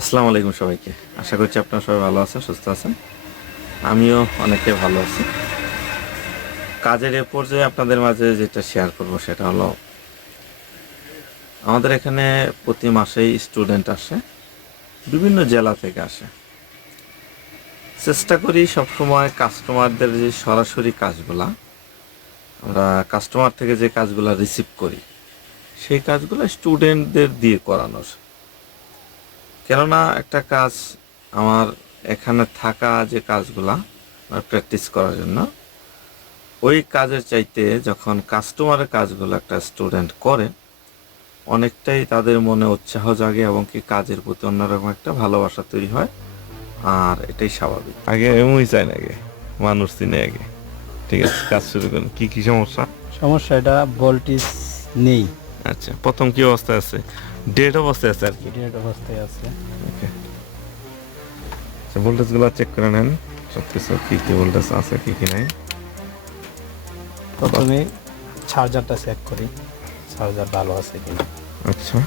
আসসালামু আলাইকুম সবাইকে। আশা করছি আপনারা সবাই ভালো আছেন, সুস্থ আছেন। আমিও অনেকে ভালো আছি। কাজের এ পর্যায়ে আপনাদের মাঝে যেটা শেয়ার করব সেটা হলো, আমাদের এখানে প্রতি মাসেই স্টুডেন্ট আসে, বিভিন্ন জেলা থেকে আসে। চেষ্টা করি সবসময় কাস্টমারদের যে সরাসরি কাজগুলা, আমরা কাস্টমার থেকে যে কাজগুলা রিসিভ করি সেই কাজগুলো স্টুডেন্টদের দিয়ে করানোর। কেননা একটা কাজ আমার এখানে থাকা যে কাজগুলা প্র্যাকটিস করার জন্য, ওই কাজের চাইতে যখন কাস্টমারের কাজগুলো একটা স্টুডেন্ট করে, অনেকটাই তাদের মনে উৎসাহ জাগে এবং কি কাজের প্রতি অন্যরকম একটা ভালোবাসা তৈরি হয়। আর এটাই স্বাভাবিক। আগে এমনই চাই না, আগে মানুষ চিনে আগে। ঠিক আছে, কাজ শুরু করুন। কি কি সমস্যা? সমস্যা এটা ভোল্টেজ নেই, আচ্ছা, প্রথম কি অবস্থায় আছে? ডেড অবস্থায় আছে আর কি। ডেড অবস্থায় আছে। ওকে, আচ্ছা, ভোল্টেজগুলো চেক করে নেন, সব কিছু কি কি ভোল্টেজ আছে কি কি নাই। প্রথমে চার্জারটা চেক করি, চার্জার ভালো আছে কিনা। আচ্ছা,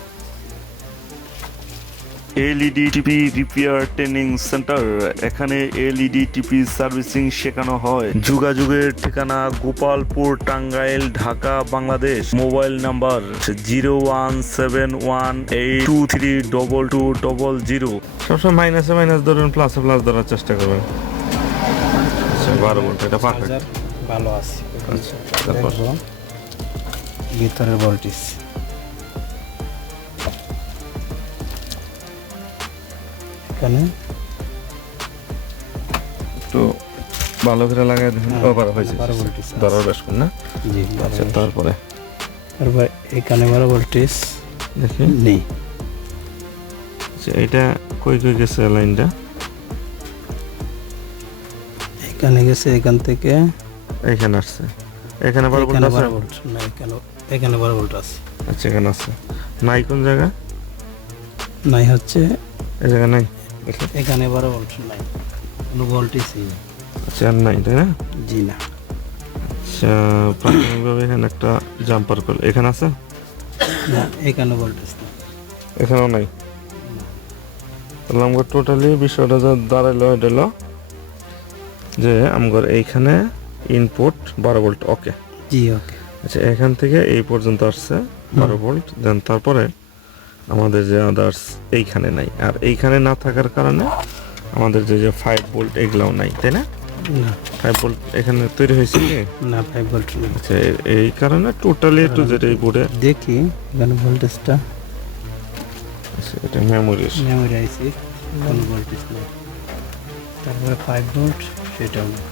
LED TV repair training centre. এখানে এলইডি টিভি সার্ভিসিং শেখানো হয়। যোগাযোগের ঠিকানা গোপালপুর, টাঙ্গাইল, ঢাকা, বাংলাদেশ। Mobile number 01718232200। সবসময় মাইনাসে মাইনাস ধরুন, প্লাসে প্লাস ধরার চেষ্টা করবেন। আচ্ছা, 12 ভোল্ট, এটা পারফেক্ট। চার্জার ভালো আছে। আচ্ছা, তারপর দেখবো ভিতরের ভোল্টেজ। এখানে একটু ভালো করে লাগাই দেখুন। ও, বারো হয়েছে, 12 ভোল্টেজ আছে। 12 বেশ কম না? জি, আচ্ছা, তারপরে তারপর এখানে 12 ভোল্টেজ দেখি। নেই। আচ্ছা, এটা কই কই গেছে লাইনটা? এখানে গেছে, এখান থেকে এখানে আসছে। এখানে 12 ভোল্ট এখানে আছে? 12 ভোল্ট না, এখানে 12 ভোল্ট আছে। আচ্ছা, এখানে আছে। নাই কোন জায়গা? নাই হচ্ছে এই জায়গা নাই। দেখি। এখানে 12 ভোল্ট নাই, কোনো ভোল্টেজই নেই। আচ্ছা, আর নাই, তাই না? জি না। আচ্ছা, প্রাথমিকভাবে এখানে একটা জাম্পার কল এখানে আছে? না, এখানে ভোল্টেজ নেই। এখানেও নাই। তাহলে আমার টোটালি বিষয়টা যা দাঁড়াইলো, এটা হলো যে আমার এইখানে ইনপুট 12 ভোল্ট। ওকে, জি, ওকে। আচ্ছা, এখান থেকে এই পর্যন্ত আসছে 12 ভোল্ট। দেন তারপরে আমাদের যে আদার্স এইখানে নাই, আর এইখানে না থাকার কারণে আমাদের যে 5 ভোল্ট এগুলাও নাই, তাই না? না, 5 ভোল্ট এখানে তৈরি হয়েছে কি? না, 5 ভোল্ট নেই। আচ্ছা, এই কারণে টোটালি একটু যেটা এই বোর্ডে। দেখি এখানে ভোল্টেজটা, আচ্ছা, এটা মেমোরি। মেমোরি আইসি, কোনো ভোল্টেজ নেই। তারপরে 5 ভোল্ট, সেটাও নেই।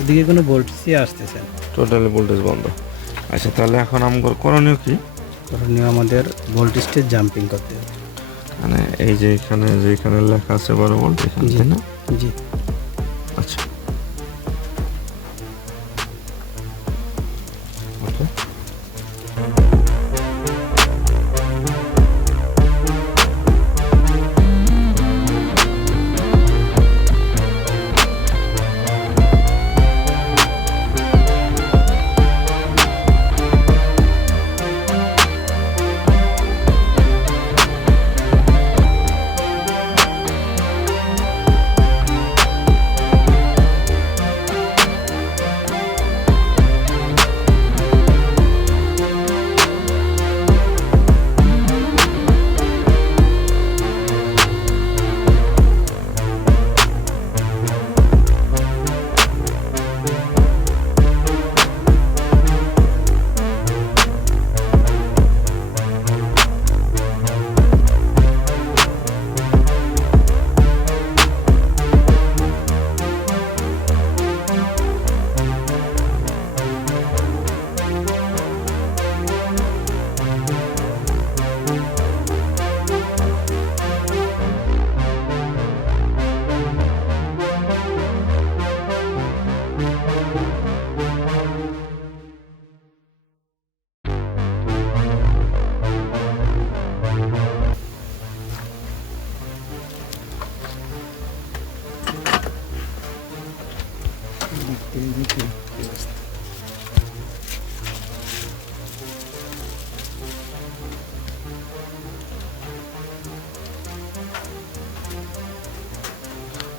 এদিকে কোনো ভোল্টেজই আসতেছে না। টোটালি ভোল্টেজ বন্ধ। আচ্ছা, তাহলে এখন আমার করণীয় কি? করণীয় আমাদের ভোল্টেজটা জাম্পিং করতে হবে। মানে এই যে এখানে লেখা আছে 12 ভোল্ট, এখানে, জি। তাই না? জি। আচ্ছা, ওকে।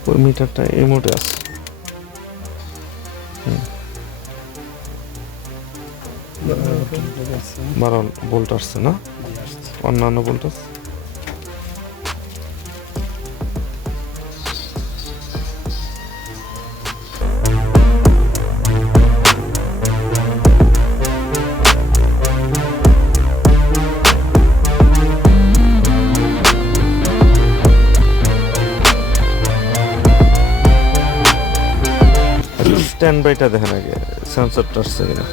ওই মিটারটা এই মোডে আছে। আছে 12 ভোল্ট আসছে না, জি আসছে। অন্যান্য ভোল্ট আছে। স্ট্যান্ড বাইটা দেখেন আগে সেন্সরটা আসছে কিনা।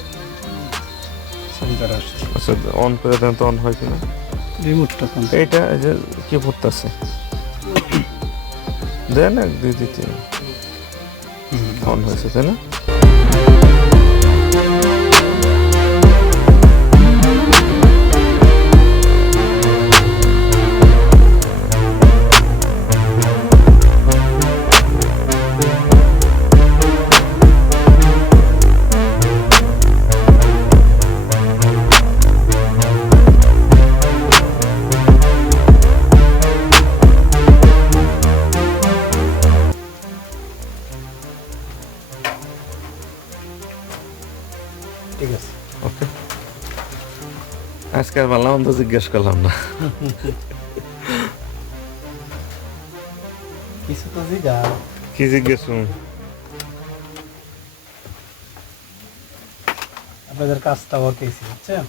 সেন্টার আসছে, আচ্ছা অন করে দেন তো অন হয় কিনা। রিমোটটা কোন? এইটা এই যে কি পড়তেছে দেন, 1 2 3 অন হয়েছে তাই না। ঠিক আছে। ওকে, আজকে আর ভালো মন্দ জিজ্ঞেস করলাম না। কিছু তো জিগা, কি জিজ্ঞেস করুন? আপনাদের কাজটা ওকে বুঝছেন।